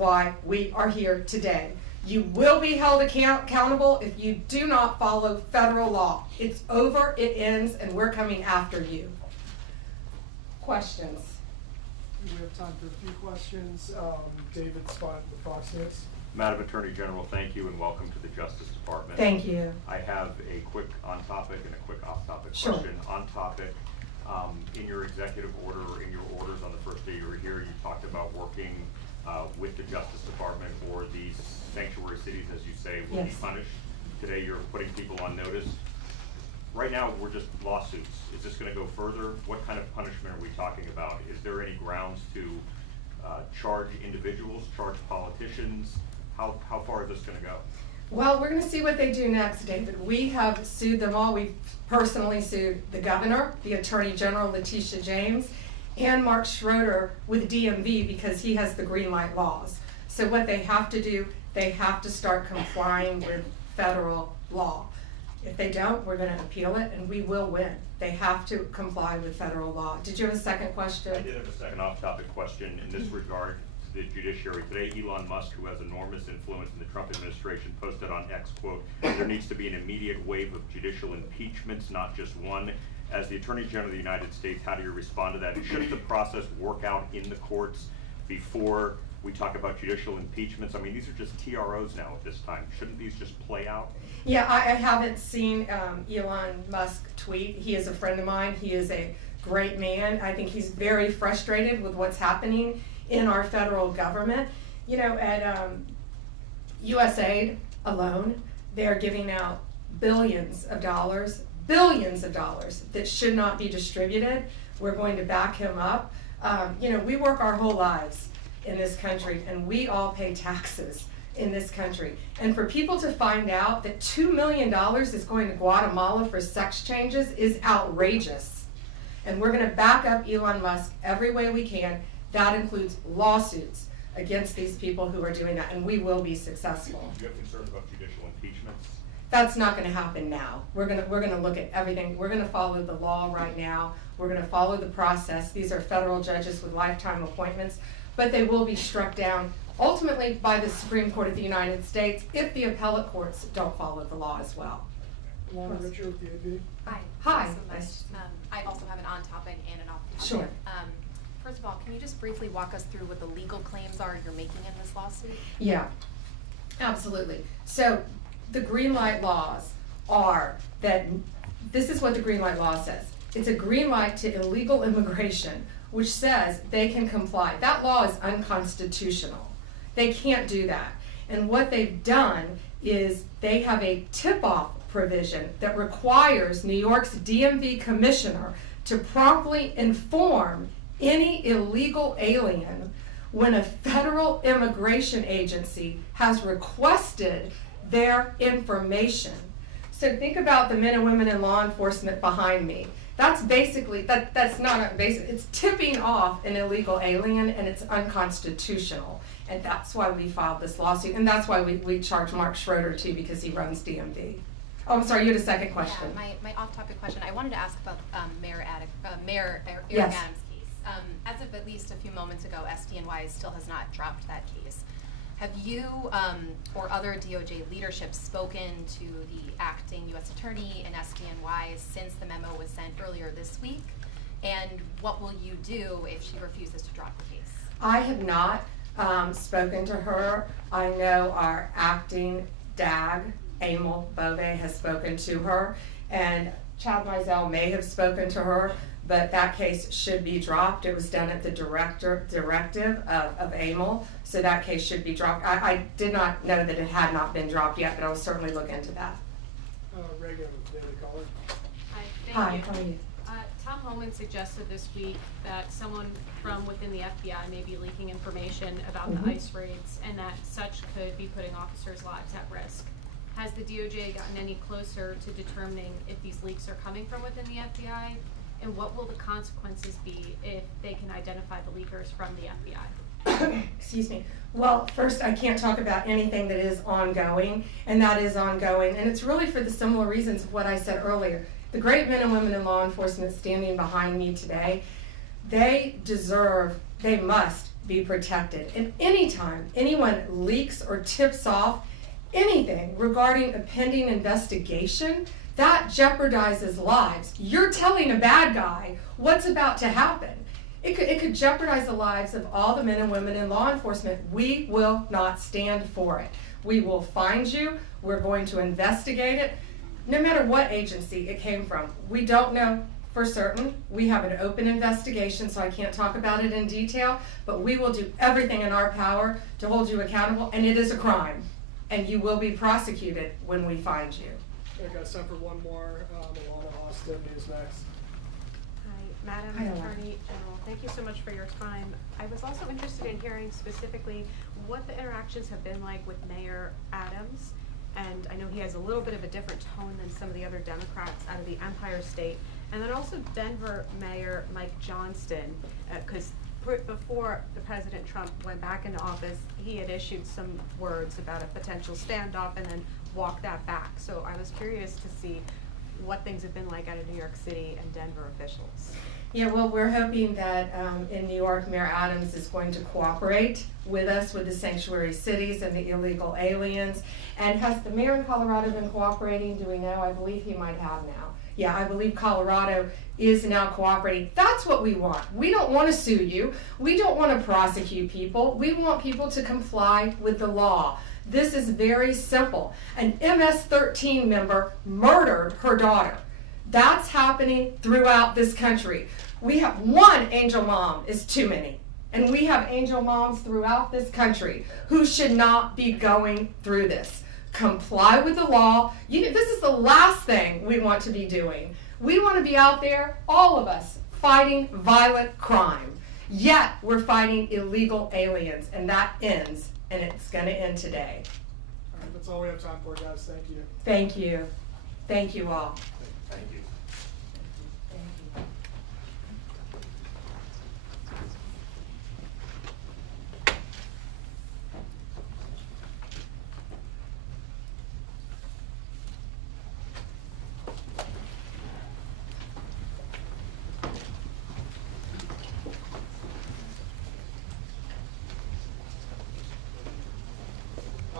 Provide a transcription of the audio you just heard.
why we are here today. You will be held accountable if you do not follow federal law. It's over, it ends, and we're coming after you. Questions? We have time for a few questions. David Spott with Fox News. Madam Attorney General, thank you and welcome to the Justice Department. Thank you. I have a quick on-topic and a quick off-topic Sure. question. On-topic, in your executive order or in your orders on the first day you were here, you talked about working with the Justice Department or these sanctuary cities, as you say, will be Yes. punished. Today you're putting people on notice. Right now, we're just lawsuits. Is this going to go further? What kind of punishment are we talking about? Is there any grounds to charge individuals, charge politicians? How far is this going to go? Well, we're going to see what they do next, David. We have sued them all. We've personally sued the governor, the Attorney General, Letitia James, and Mark Schroeder with DMV because he has the green light laws. So what they have to do, they have to start complying with federal law. If they don't, we're going to appeal it, and we will win. They have to comply with federal law. Did you have a second question? I did have a second off-topic question in this regard to the judiciary. Today, Elon Musk, who has enormous influence in the Trump administration, posted on X, quote, "There needs to be an immediate wave of judicial impeachments, not just one." As the Attorney General of the United States, how do you respond to that? Shouldn't the process work out in the courts before we talk about judicial impeachments? I mean, these are just TROs now at this time. Shouldn't these just play out? Yeah, I haven't seen Elon Musk tweet. He is a friend of mine. He is a great man. I think he's very frustrated with what's happening in our federal government. You know, at USAID alone, they're giving out billions of dollars that should not be distributed. We're going to back him up. You know, we work our whole lives in this country, and we all pay taxes in this country. And for people to find out that $2 million is going to Guatemala for sex changes is outrageous. And we're going to back up Elon Musk every way we can. That includes lawsuits against these people who are doing that, and we will be successful. Do you have concerns about judicial impeachments? That's not going to happen now. We're going to look at everything. We're going to follow the law right now. We're going to follow the process. These are federal judges with lifetime appointments, but they will be struck down ultimately by the Supreme Court of the United States if the appellate courts don't follow the law as well. Lana Richard with the AP. Hi. Hi. Thanks so much. I also have an on-topic and an off-topic. Sure. First of all, can you just briefly walk us through what the legal claims are you're making in this lawsuit? Yeah, absolutely. So the green light laws are that, this is what the green light law says. It's a green light to illegal immigration, which says they can comply. That law is unconstitutional. They can't do that. And what they've done is they have a tip-off provision that requires New York's DMV commissioner to promptly inform any illegal alien when a federal immigration agency has requested their information. So think about the men and women in law enforcement behind me. That's basically, that's not basic, it's tipping off an illegal alien, and it's unconstitutional. And that's why we filed this lawsuit, and that's why we charge Mark Schroeder too, because he runs DMV. Oh, I'm sorry, you had a second question. Yeah, my off-topic question, I wanted to ask about Mayor Eric Yes. Adams' case. As of at least a few moments ago, SDNY still has not dropped that case. Have you or other DOJ leadership spoken to the acting U.S. Attorney and SDNY since the memo was sent earlier this week? And what will you do if she refuses to drop the case? I have not spoken to her. I know our acting DAG, Emil Bove, has spoken to her, and Chad Mizell may have spoken to her, but that case should be dropped. It was done at the directive of Emil, so that case should be dropped. I did not know that it had not been dropped yet, but I will certainly look into that. Reagan with Daily Caller. Hi, thank Hi, how are you? Tom Homan suggested this week that someone from within the FBI may be leaking information about the ICE raids and that such could be putting officers' lives at risk. Has the DOJ gotten any closer to determining if these leaks are coming from within the FBI? And what will the consequences be if they can identify the leakers from the FBI? Excuse me. Well, first, I can't talk about anything that is ongoing, and that is ongoing. And it's really for the similar reasons of what I said earlier. The great men and women in law enforcement standing behind me today, they must be protected. And anytime anyone leaks or tips off anything regarding a pending investigation, that jeopardizes lives. You're telling a bad guy what's about to happen. It could jeopardize the lives of all the men and women in law enforcement. We will not stand for it. We will find you. We're going to investigate it, no matter what agency it came from. We don't know for certain. We have an open investigation, so I can't talk about it in detail, but we will do everything in our power to hold you accountable, and it is a crime, and you will be prosecuted when we find you. I got time for one more. Alana Austin is next. Hi, Madam Hi, Alana. Attorney General. Thank you so much for your time. I was also interested in hearing specifically what the interactions have been like with Mayor Adams. And I know he has a little bit of a different tone than some of the other Democrats out of the Empire State. And then also Denver Mayor Mike Johnston, because before the President Trump went back into office, he had issued some words about a potential standoff and then walked that back. So I was curious to see what things have been like out of New York City and Denver officials. Yeah, well, we're hoping that in New York, Mayor Adams is going to cooperate with us with the sanctuary cities and the illegal aliens. And has the mayor in Colorado been cooperating? Do we know? I believe he might have now. Yeah, I believe Colorado is now cooperating. That's what we want. We don't want to sue you. We don't want to prosecute people. We want people to comply with the law. This is very simple. An MS-13 member murdered her daughter. That's happening throughout this country. We have one angel mom is too many. And we have angel moms throughout this country who should not be going through this. Comply with the law. This is the last thing we want to be doing. We want to be out there, all of us, fighting violent crime. Yet we're fighting illegal aliens, and that ends, and it's going to end today. All right, that's all we have time for, guys. Thank you. Thank you. Thank you all. Thank you.